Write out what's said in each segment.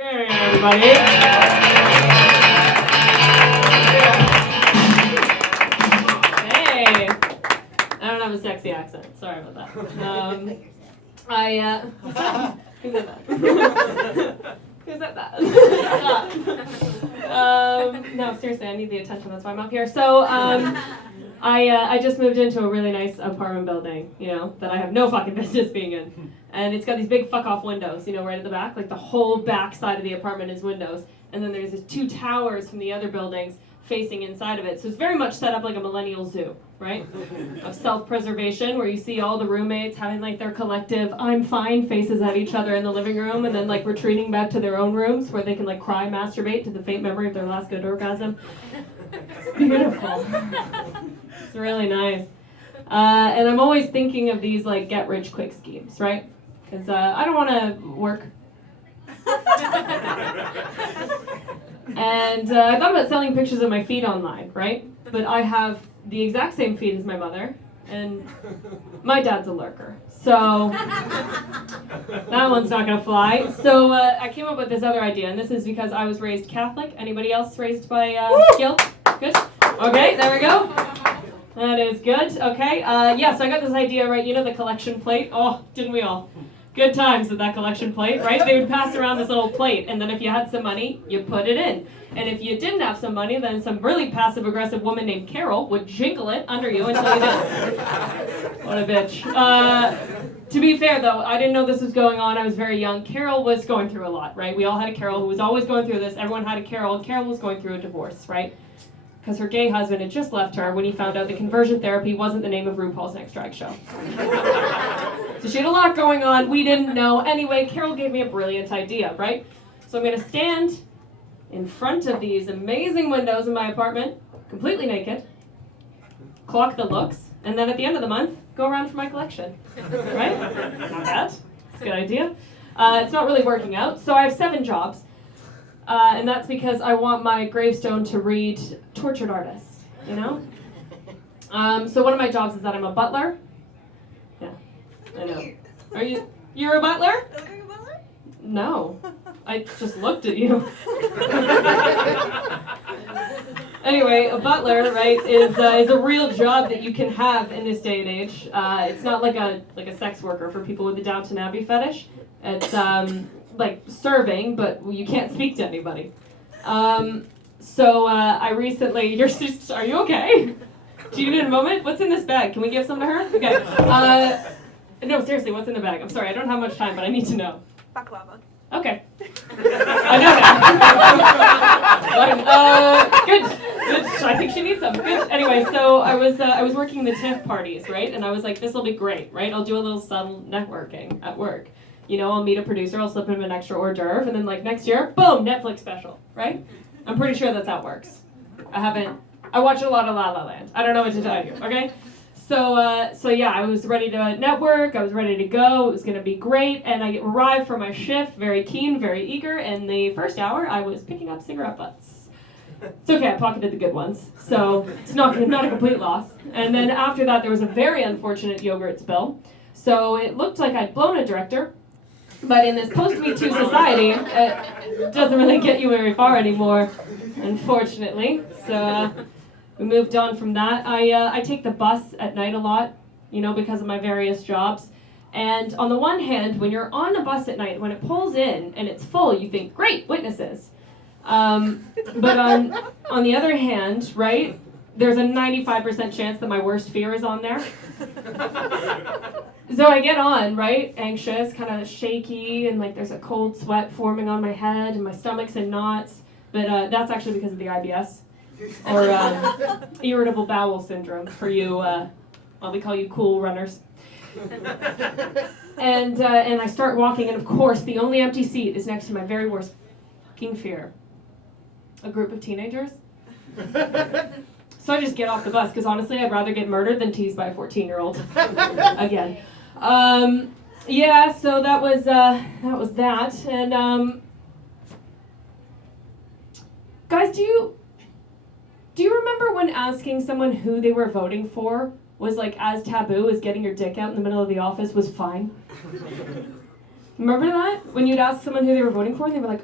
Ferrier, everybody. Hey. I don't have a sexy accent. Sorry about that. Who said that? Who said that? No, seriously, I need the attention. That's why I'm up here. So, I just moved into a really nice apartment building, that I have no fucking business being in. And it's got these big fuck-off windows, right at the back. Like, the whole back side of the apartment is windows. And then there's 2 towers from the other buildings facing inside of it. So it's very much set up like a millennial zoo, right? Of self-preservation, where you see all the roommates having, like, their collective I'm fine faces at each other in the living room, and then, like, retreating back to their own rooms where they can, like, cry, masturbate to the faint memory of their last good orgasm. It's beautiful. It's really nice. And I'm always thinking of these, like, get-rich-quick schemes, right? Because I don't want to work. And I thought about selling pictures of my feet online, right? But I have the exact same feet as my mother, and my dad's a lurker. So that one's not going to fly. So I came up with this other idea, and this is because I was raised Catholic. Anybody else raised by guilt? Good? Okay, there we go. That is good. Okay. So I got this idea, right? The collection plate. Oh, didn't we all? Good times with that collection plate, right? They would pass around this little plate, and then if you had some money, you put it in. And if you didn't have some money, then some really passive-aggressive woman named Carol would jingle it under you until you did. What a bitch. To be fair, though, I didn't know this was going on. I was very young. Carol was going through a lot, right? We all had a Carol who was always going through this. Everyone had a Carol, and Carol was going through a divorce, right? Because her gay husband had just left her when he found out that conversion therapy wasn't the name of RuPaul's Next Drag Show. So she had a lot going on. We didn't know. Anyway, Carol gave me a brilliant idea, right? So I'm going to stand in front of these amazing windows in my apartment, completely naked, clock the looks, and then at the end of the month, go around for my collection. Right? Not bad. It's a good idea. It's not really working out. So I have 7 jobs. And that's because I want my gravestone to read tortured artist, So one of my jobs is that I'm a butler. Yeah, I know. You're a butler? Are you a butler? No, I just looked at you. Anyway, a butler, right, is a real job that you can have in this day and age. It's not like a sex worker for people with the Downton Abbey fetish. It's like serving, but you can't speak to anybody. So I recently, are you okay? Do you need a moment? What's in this bag? Can we give some to her? Okay. No, seriously, what's in the bag? I'm sorry, I don't have much time, but I need to know. Baklava. Okay. I know that. Good. I think she needs some. Good. Anyway, so I was working the TIFF parties, right? And I was like, this will be great, right? I'll do a little subtle networking at work. I'll meet a producer, I'll slip him an extra hors d'oeuvre, and then next year, boom, Netflix special, right? I'm pretty sure that's how it works. I watch a lot of La La Land. I don't know what to tell you, okay? So yeah, I was ready to network, I was ready to go, it was going to be great, and I arrived for my shift, very keen, very eager, and the first hour, I was picking up cigarette butts. It's okay, I pocketed the good ones, so it's not a complete loss. And then after that, there was a very unfortunate yogurt spill, so it looked like I'd blown a director. But in this post-Me Too society, it doesn't really get you very far anymore, unfortunately. So we moved on from that. I take the bus at night a lot, because of my various jobs. And on the one hand, when you're on a bus at night, when it pulls in and it's full, you think, great, witnesses. But on the other hand, right, there's a 95% chance that my worst fear is on there. So I get on, right, anxious, kind of shaky, and there's a cold sweat forming on my head, and my stomach's in knots, but that's actually because of the IBS, or irritable bowel syndrome for you, we call you cool runners. And I start walking, and of course, the only empty seat is next to my very worst fucking fear, a group of teenagers. So I just get off the bus, because honestly, I'd rather get murdered than teased by a 14-year-old. Again. So that was that. And, guys, do you remember when asking someone who they were voting for was as taboo as getting your dick out in the middle of the office was fine? Remember that? When you'd ask someone who they were voting for, and they were like,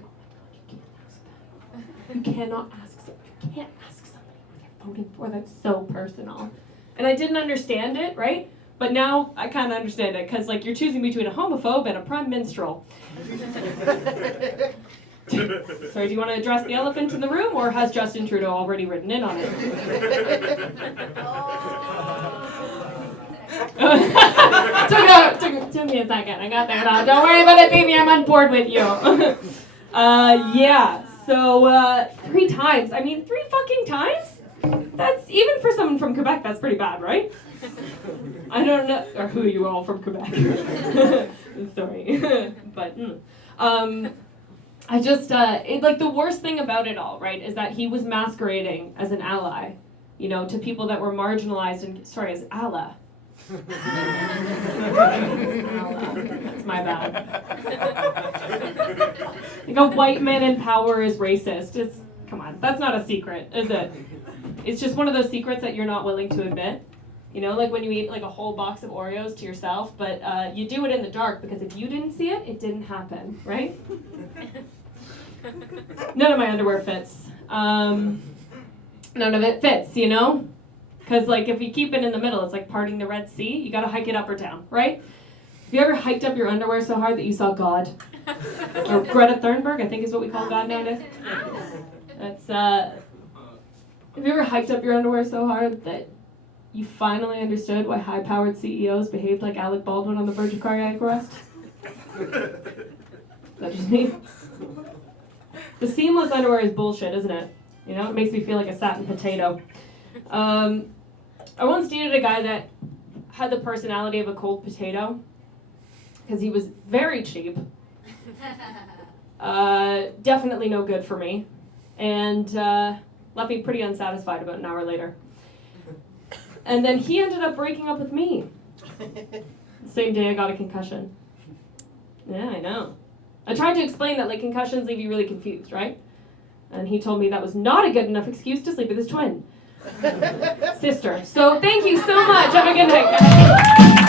You cannot ask somebody. You can't ask somebody what they're voting for. That's so personal. And I didn't understand it, right? But now I kind of understand it, because like you're choosing between a homophobe and a prime minstrel. Sorry, do you want to address the elephant in the room, or has Justin Trudeau already written in on it? Took me a second. I got there now. Don't worry about it, baby. I'm on board with you. Yeah. So 3 times. I mean, 3 fucking times? That's, even for someone from Quebec, that's pretty bad, right? I don't know, or who are you all from Quebec? Sorry. But, I just, like, the worst thing about it all, right, is that he was masquerading as an ally, you know, to people that were marginalized and, sorry, as Allah. That's my bad. Like, a white man in power is racist. It's, come on, that's not a secret, is it? It's just one of those secrets that you're not willing to admit. You know, like when you eat like a whole box of Oreos to yourself, but you do it in the dark, because if you didn't see it, it didn't happen, right? None of my underwear fits. None of it fits, you know? Because like if you keep it in the middle, it's like parting the Red Sea. You gotta hike it up or down, right? Have you ever hiked up your underwear so hard that you saw God? Or Greta Thunberg, I think is what we call God nowadays. That's, have you ever hiked up your underwear so hard that you finally understood why high-powered CEOs behaved like Alec Baldwin on the verge of cardiac arrest? Is that just me? The seamless underwear is bullshit, isn't it? You know, it makes me feel like a satin potato. I once dated a guy that had the personality of a cold potato, because he was very cheap. Definitely no good for me. And left me pretty unsatisfied about an hour later. And then he ended up breaking up with me. The same day I got a concussion. Yeah, I know. I tried to explain that like concussions leave you really confused, right? And he told me that was not a good enough excuse to sleep with his twin sister. So thank you so much. Have a good night, guys.